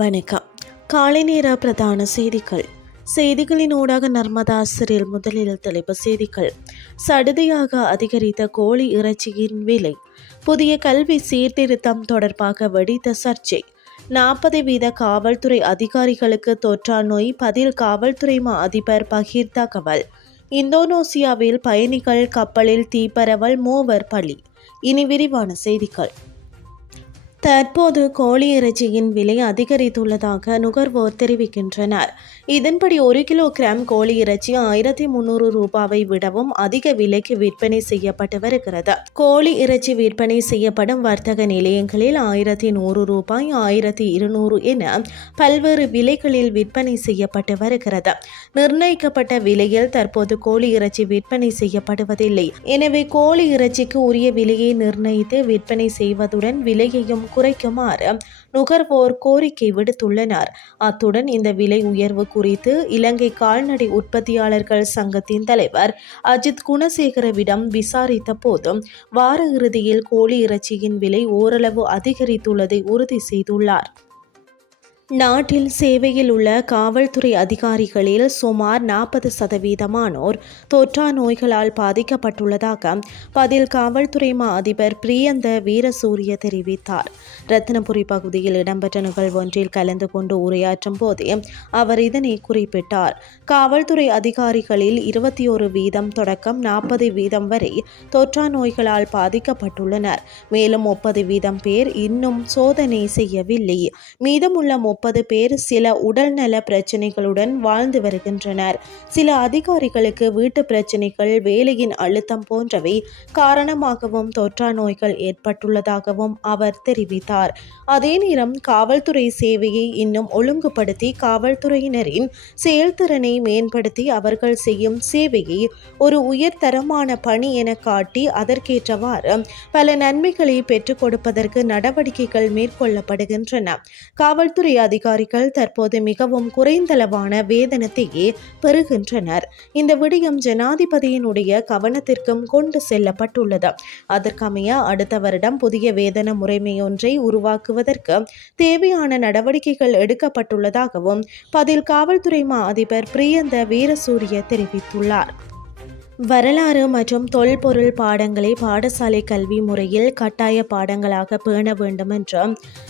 வணக்கம். காலை நேர பிரதான செய்திகள். செய்திகளின் ஊடாக நர்மதா சிறில் முதலில் தலைப்பு செய்திகள். சடுதியாக அதிகரித்த கோழி இறைச்சியின் விலை. புதிய கல்வி சீர்திருத்தம் தொடர்பாக வெடித்த சர்ச்சை. நாற்பது வீத காவல்துறை அதிகாரிகளுக்கு தொற்றா நோய் பதில் காவல்துறை மா அதிபர் பகீர் தகவல். இந்தோனேசியாவில் பயணிகள் கப்பலில் தீப்பரவல் மூவர் பலி. இனி விரிவான செய்திகள். தற்போது கோழி இறைச்சியின் விலை அதிகரித்துள்ளதாக நுகர்வோர் தெரிவிக்கின்றனர். இதன்படி ஒரு கிலோகிராம் கோழி இறைச்சி ஆயிரத்தி முன்னூறு ரூபாவை விடவும் அதிக விலைக்கு விற்பனை செய்யப்பட்டு வருகிறது. கோழி இறைச்சி விற்பனை செய்யப்படும் வர்த்தக நிலையங்களில் ஆயிரத்தி நூறு ரூபாய் ஆயிரத்தி இருநூறு என பல்வேறு விலைகளில் விற்பனை செய்யப்பட்டு வருகிறது. நிர்ணயிக்கப்பட்ட விலையில் தற்போது கோழி இறைச்சி விற்பனை செய்யப்படுவதில்லை. எனவே கோழி இறைச்சிக்கு உரிய விலையை நிர்ணயித்து விற்பனை செய்வதுடன் விலையையும் குறைக்குமாறு நுகர்வோர் கோரிக்கை விடுத்துள்ளனர். அத்துடன் இந்த விலை உயர்வு குறித்து இலங்கை கால்நடை உற்பத்தியாளர்கள் சங்கத்தின் தலைவர் அஜித் குணசேகரவிடம் விசாரித்த போதும் வார இறுதியில் கோழி இறைச்சியின் விலை ஓரளவு அதிகரித்துள்ளதை உறுதி செய்துள்ளார். நாட்டில் சேவையில் உள்ள காவல்துறை அதிகாரிகளில் சுமார் நாற்பது சதவீதமானோர் தொற்றா நோய்களால் பாதிக்கப்பட்டுள்ளதாக பதில் காவல்துறை மா அதிபர் பிரியந்த வீரசூரிய தெரிவித்தார். ரத்தினபுரி பகுதியில் இடம்பெற்ற நிகழ்வொன்றில் கலந்து கொண்டு உரையாற்றும் போதே அவர் இதனை குறிப்பிட்டார். காவல்துறை அதிகாரிகளில் இருபத்தி ஒரு வீதம் தொடக்கம் நாற்பது வீதம் வரை தொற்றா நோய்களால் பாதிக்கப்பட்டுள்ளனர். மேலும் முப்பது வீதம் பேர் இன்னும் சோதனை செய்யவில்லை. மீதமுள்ள முப்பது பேர் சில உடல்நல பிரச்சனைகளுடன் வாழ்ந்து வருகின்றனர். சில அதிகாரிகளுக்கு வீட்டு பிரச்சனைகள் வேலையின் அழுத்தம் போன்றவை காரணமாகவும் தொற்றா நோய்கள் ஏற்பட்டுள்ளதாகவும் அவர் தெரிவித்தார். அதே நேரம் காவல்துறை சேவையை இன்னும் ஒழுங்குபடுத்தி காவல்துறையினரின் செயல்திறனை மேம்படுத்தி அவர்கள் செய்யும் சேவையை ஒரு உயர்தரமான பணி என காட்டி அதற்கேற்றவாறு பல நன்மைகளை பெற்றுக் கொடுப்பதற்கு நடவடிக்கைகள் மேற்கொள்ளப்படுகின்றன. காவல்துறை அதிகாரிகள் தற்போது மிகவும் குறைந்தளவான வேதனத்தையே பெறுகின்றனர். இந்த விடயம் ஜனாதிபதியினுடைய கவனத்திற்கும் கொண்டு செல்லப்பட்டுள்ளது. அதற்கமைய அடுத்த வருடம் புதிய வேதன முறைமையொன்றை உருவாக்குவதற்கு தேவையான நடவடிக்கைகள் எடுக்கப்பட்டுள்ளதாகவும் பதில் காவல்துறை மா அதிபர் பிரியந்த வீரசூரிய தெரிவித்துள்ளார். வரலாறு மற்றும் தொல்பொருள் பாடங்களை பாடசாலை கல்வி முறையில் கட்டாய பாடங்களாக பேண வேண்டும் என்று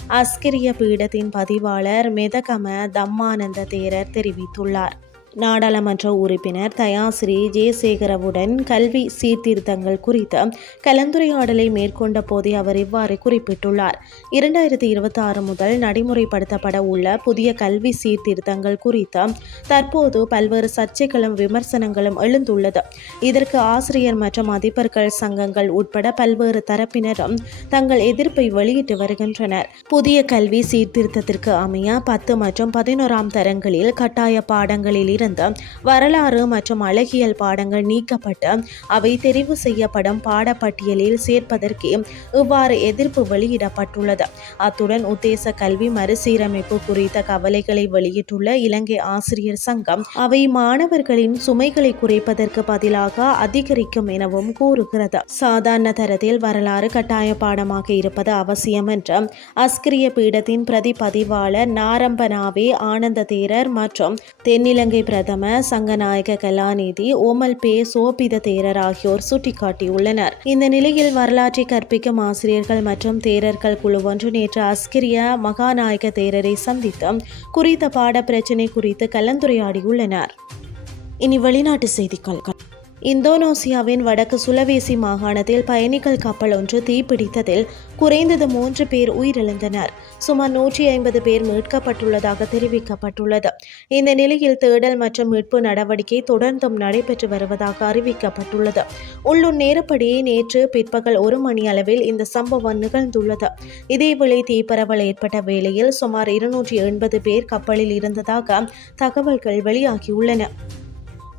அஸ்கிரிய பீடத்தின் பதிவாளர் மெதகம தம்மானந்த தேரர் தெரிவித்துள்ளார். நாடாளுமன்ற உறுப்பினர் தயாஸ்ரீ ஜெயசேகரவுடன் கல்வி சீர்திருத்தங்கள் குறித்த கலந்துரையாடலை மேற்கொண்ட போதே அவர் இவ்வாறு குறிப்பிட்டுள்ளார். இரண்டாயிரத்தி இருபத்தி ஆறு முதல் நடைமுறைப்படுத்தப்பட உள்ள புதிய கல்வி சீர்திருத்தங்கள் குறித்து தற்போது பல்வேறு சர்ச்சைகளும் விமர்சனங்களும் எழுந்துள்ளது. இதற்கு ஆசிரியர் மற்றும் அதிபர்கள் சங்கங்கள் உட்பட பல்வேறு தரப்பினரும் தங்கள் எதிர்ப்பை வெளியிட்டு வருகின்றனர். புதிய கல்வி சீர்திருத்தத்திற்கு அமைய பத்து மற்றும் பதினோராம் தரங்களில் கட்டாய பாடங்களில் இருந்து வரலாறு மற்றும் அழகியல் பாடங்கள் நீக்கப்பட்டு அவை தெரிவு செய்யப்படும் பாடப்பட்டியலில் சேர்ப்பதற்கே இவ்வாறு எதிர்ப்பு வெளியிடப்பட்டுள்ளது. அத்துடன் உத்தேச கல்வி மறுசீரமைப்பு குறித்த கவலைகளை வெளியிட்டுள்ள இலங்கை ஆசிரியர் சங்கம் அவை மாணவர்களின் சுமைகளை குறைப்பதற்கு பதிலாக அதிகரிக்கும் எனவும் கூறுகிறது. சாதாரண தரத்தில் வரலாறு கட்டாய பாடமாக இருப்பது அவசியம் என்று அஸ்கிரிய பீடத்தின் பிரதிபதிவாளர் நாரம்பனாவே ஆனந்த தேரர் மற்றும் தென்னிலங்கை பிரதம சங்கநாயக கலாநிதி ஓமல் பே சோபித தேரர் ஆகியோர் சுட்டிக்காட்டியுள்ளனர். இந்த நிலையில் வரலாற்றை கற்பிக்கும் ஆசிரியர்கள் மற்றும் தேரர்கள் குழு ஒன்று நேற்று அஸ்கிரிய மகாநாயக தேரரை சந்தித்து குறித்த பாட பிரச்சினை குறித்து கலந்துரையாடியுள்ளனர். இனி வெளிநாட்டு செய்திகள். இந்தோனேசியாவின் வடக்கு சுலவேசி மாகாணத்தில் பயணிகள் கப்பல் ஒன்று தீப்பிடித்ததில் குறைந்தது மூன்று பேர் உயிரிழந்தனர். சுமார் நூற்றி ஐம்பது பேர் மீட்கப்பட்டுள்ளதாக தெரிவிக்கப்பட்டுள்ளது. இந்த நிலையில் தேடல் மற்றும் மீட்பு நடவடிக்கை தொடர்ந்தும் நடைபெற்று வருவதாக அறிவிக்கப்பட்டுள்ளது. உள்ளூர் நேரப்படி நேற்று பிற்பகல் ஒரு மணி அளவில் இந்த சம்பவம் நிகழ்ந்துள்ளது. இதேவேளை தீப்பரவல் ஏற்பட்ட வேளையில் சுமார் இருநூற்றி எண்பது பேர் கப்பலில் இருந்ததாக தகவல்கள் வெளியாகியுள்ளன.